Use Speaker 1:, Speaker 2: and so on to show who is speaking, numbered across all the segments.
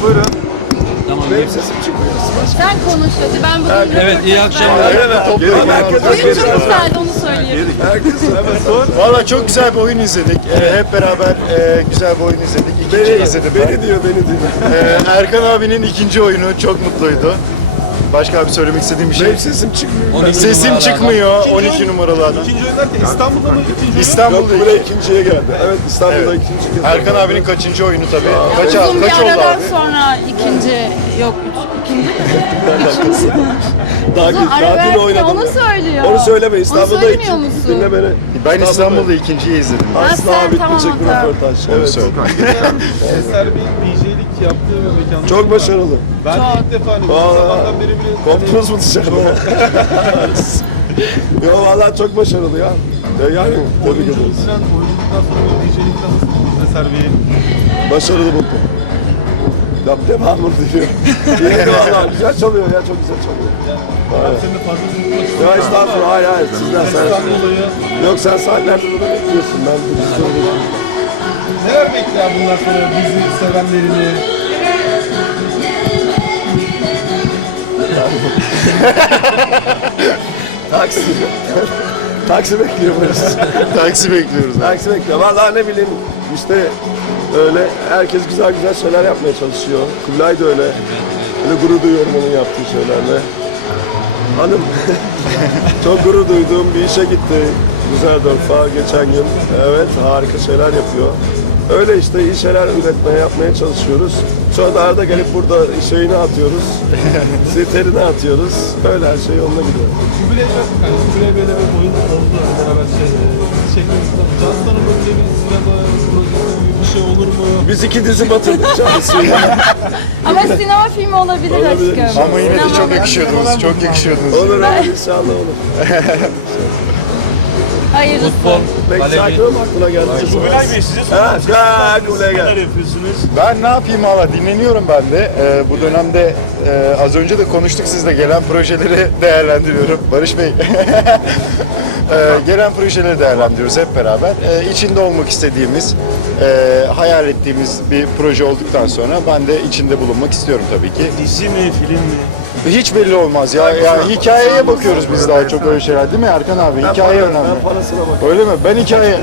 Speaker 1: Buyurun.
Speaker 2: Tamam.
Speaker 1: Benim sesim çıkmıyor.
Speaker 3: Sen konuş hadi. Ben bugün
Speaker 2: Evet, iyi akşamlar.
Speaker 3: Oyun çok güzeldi, onu söyleyeyim.
Speaker 1: Herkes hemen
Speaker 4: Valla çok güzel bir oyun izledik. Hep beraber güzel bir oyun izledik. İkinci izledim ben.
Speaker 1: beni diyor.
Speaker 4: Erkan abinin ikinci oyunu çok mutluydu. Başka abi söylemek istediğim bir şey.
Speaker 1: Benim sesim çıkmıyor.
Speaker 4: Sesim çıkmıyor 12 numaralı adam.
Speaker 5: İkinci oyun derken İstanbul'da mı ikinci oyun?
Speaker 1: Yok,
Speaker 4: İstanbul'da
Speaker 1: buraya ikinciye geldi. Evet, İstanbul'da
Speaker 4: Evet.
Speaker 1: ikinci kez.
Speaker 4: Erkan abinin kaçıncı oyunu tabii? Kaç
Speaker 3: Uzun bir
Speaker 4: oldu
Speaker 3: aradan
Speaker 4: abi?
Speaker 3: sonra ikinci, yok ikinci
Speaker 1: Daha
Speaker 3: Uzun ara
Speaker 1: dün
Speaker 3: verdi,
Speaker 1: oynadım.
Speaker 3: onu söylüyor.
Speaker 1: Onu söyleme. İstanbul'da
Speaker 3: Onu söylemiyor
Speaker 1: ikinci.
Speaker 3: musun?
Speaker 1: Dinle beni.
Speaker 4: Ben İstanbul'da ikinciyi izledim.
Speaker 1: Asla
Speaker 3: sen,
Speaker 1: bitmeyecek
Speaker 3: tamam,
Speaker 1: bir
Speaker 3: tamam.
Speaker 1: röportaj.
Speaker 4: Onu
Speaker 1: Evet.
Speaker 4: söyle.
Speaker 5: Eser Bey'in DJ'lik yaptığı bir mekanda.
Speaker 1: Çok başarılı.
Speaker 5: Ben de ilk defa hani bu
Speaker 1: Vallahi.
Speaker 5: zamandan beri bile...
Speaker 1: Koptunuz mu dışarıda? Yo vallahi çok başarılı ya. Yani tebrik ederiz.
Speaker 5: Oyunculuktan, oyunculuktan sonra böyle DJ'likten nasıl buldunuz Eser Bey'i?
Speaker 1: Başarılı buldum. Yap devamını diliyor. Yine de valla güzel çalıyor ya, çok güzel çalıyor.
Speaker 5: Ben seninle fazla unutmak istiyorum.
Speaker 1: Ya estağfurullah, hayır sizden sen.
Speaker 5: İstanbul olayı.
Speaker 1: Yok sen sahnelerde bunu bekliyorsun, ben bu dizi olayım.
Speaker 5: Neler bekler bundan sonra bizi sevenlerini?
Speaker 1: Taksi. Taksi bekliyor Barış.
Speaker 4: Taksi bekliyoruz.
Speaker 1: Taksi bekliyor. Vallahi ne bileyim işte öyle herkes güzel güzel şeyler yapmaya çalışıyor. Kubilay da öyle. Öyle gurur duyuyorum onun yaptığı şeylerle. Hanım çok gurur duyduğum bir işe gitti. Düsseldorf'a geçen gün. Evet harika şeyler yapıyor. Öyle işte iyi şeyler üretmeye yapmaya çalışıyoruz. Sonra da arada gelip burada şeyini atıyoruz. Terini atıyoruz. Öyle her şey yoluna gidiyor.
Speaker 5: Kubilay böyle bir oyun oldu beraber çekmemizden. Cansu'nun böyle bir sinema projesi gibi bir şey olur mu?
Speaker 1: Biz iki dizi batırdık çalışıyoruz.
Speaker 3: Ama sinema filmi olabilir,
Speaker 1: Olabilir.
Speaker 3: aşkım.
Speaker 4: Ama yine de çok
Speaker 3: Sinema-
Speaker 4: yakışıyordunuz. Çok yakışıyordunuz.
Speaker 1: Olur olur inşallah olur.
Speaker 3: Hayırlısı.
Speaker 1: Peki sakin ol aklına geldi.
Speaker 6: Kubilay Bey size sormak
Speaker 1: Ha, Kubilay
Speaker 6: neler
Speaker 1: gel.
Speaker 6: yapıyorsunuz?
Speaker 4: Ben ne yapayım valla dinleniyorum ben de. Bu dönemde az önce de konuştuk sizle gelen projeleri değerlendiriyorum. Barış Bey. Gelen projeleri değerlendiriyoruz hep beraber. İçinde olmak istediğimiz, hayal ettiğimiz bir proje olduktan sonra ben de içinde bulunmak istiyorum tabii ki.
Speaker 6: Dizi mi, film mi?
Speaker 4: Hiç belli olmaz ya. Yani hikayeye bakıyoruz biz daha çok öyle şeyler değil mi Erkan abi? Hikaye önemli.
Speaker 1: Ben parasına bak.
Speaker 4: Öyle mi? Ben hikaye.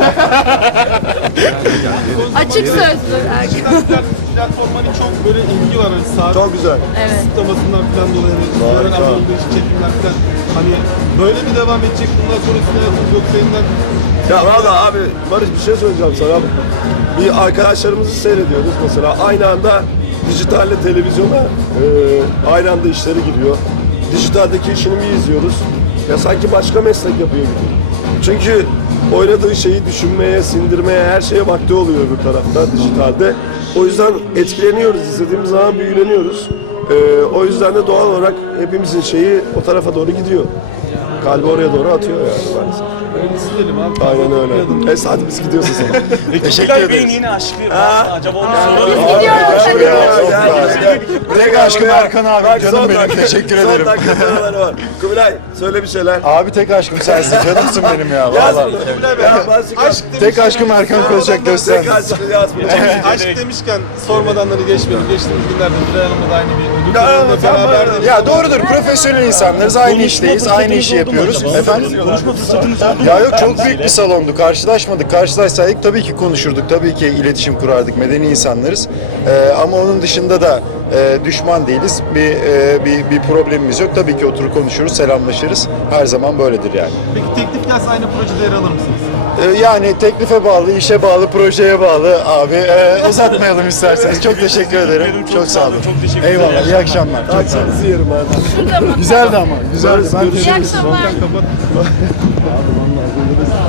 Speaker 3: Açık sözlü erkek.
Speaker 5: Platforma hani çok böyle ilgi var. Hani saat
Speaker 1: Çok güzel.
Speaker 3: Evet.
Speaker 5: kısıtlamasından falan dolayı.
Speaker 1: Harika.
Speaker 5: Harika. Olduğu için çekimler falan. Hani böyle mi devam edecek bundan sonrasında yoksa yeniden...
Speaker 1: Ya valla abi Barış bir şey söyleyeceğim sana. Bir arkadaşlarımızı seyrediyoruz mesela aynı anda dijitalle televizyona aynı anda işleri giriyor. Dijitaldeki işini bir izliyoruz. Ya sanki başka meslek yapıyor gibi. Çünkü oynadığı şeyi düşünmeye, sindirmeye, her şeye vakti oluyor öbür tarafta dijitalde. O yüzden etkileniyoruz, izlediğimiz zaman büyüleniyoruz. O yüzden de doğal olarak hepimizin şeyi o tarafa doğru gidiyor. Kalbi oraya doğru atıyor yani maalesef.
Speaker 5: Öyle istedim abi.
Speaker 1: Aynen öyle. Hadi biz gidiyoruz o zaman.
Speaker 4: Teşekkür
Speaker 6: Kubilay Bey'in
Speaker 4: ederiz.
Speaker 6: yeni aşkı var mı? Acaba onu soralım.
Speaker 3: Biz gidiyoruz.
Speaker 4: Tek aşkım Erkan abi.
Speaker 1: Bak,
Speaker 4: Canım
Speaker 1: son
Speaker 4: benim.
Speaker 1: dakika-
Speaker 4: Teşekkür
Speaker 1: son
Speaker 4: ederim.
Speaker 1: dakika soruları var. Kubilay söyle bir şeyler.
Speaker 4: Abi tek aşkım sensin. Canımsın benim ya.
Speaker 1: Yaz
Speaker 4: Vallahi.
Speaker 1: bunu. Ya, Barış'ı
Speaker 5: Aşk
Speaker 4: Tek aşkım Erkan Kozcak göster.
Speaker 1: Tek aşkı yaz bunu.
Speaker 5: Aşk demişken sormadan hani geçmeyelim. Geçtiğimiz günlerde Nuray Hanım'la da aynı bir ödül
Speaker 1: Ya,
Speaker 5: töreninde
Speaker 1: sen
Speaker 5: beraberdik.
Speaker 1: bana-
Speaker 4: Ya doğrudur. Profesyonel insanlarız. Aynı işteyiz. Aynı işi yapıyoruz. Efendim?
Speaker 6: Konuşma fırsatınız oldu mu?
Speaker 4: Ya yok çok büyük bir salondu. Karşılaşmadık. Karşılaşsaydık tabii ki konuşurduk. Tabii ki iletişim kurardık. Medeni insanlarız. Ama onun dışında da düşman değiliz. Bir problemimiz yok. Tabii ki oturup konuşuruz, selamlaşırız. Her zaman böyledir yani.
Speaker 5: Peki teklif gelse aynı projede yer alır mısınız?
Speaker 4: Yani teklife bağlı, işe bağlı, projeye bağlı abi. Uzatmayalım isterseniz. Çok teşekkür ederim. Çok sağ olun.
Speaker 6: Çok teşekkür ederim.
Speaker 4: Eyvallah. İyi akşamlar. Çok sağ olun.
Speaker 1: Taksinizi yerim hadi.
Speaker 3: Şurada mı?
Speaker 4: Güzeldi ama. Güzeldi. Ben
Speaker 3: İyi akşamlar.
Speaker 5: Kapat.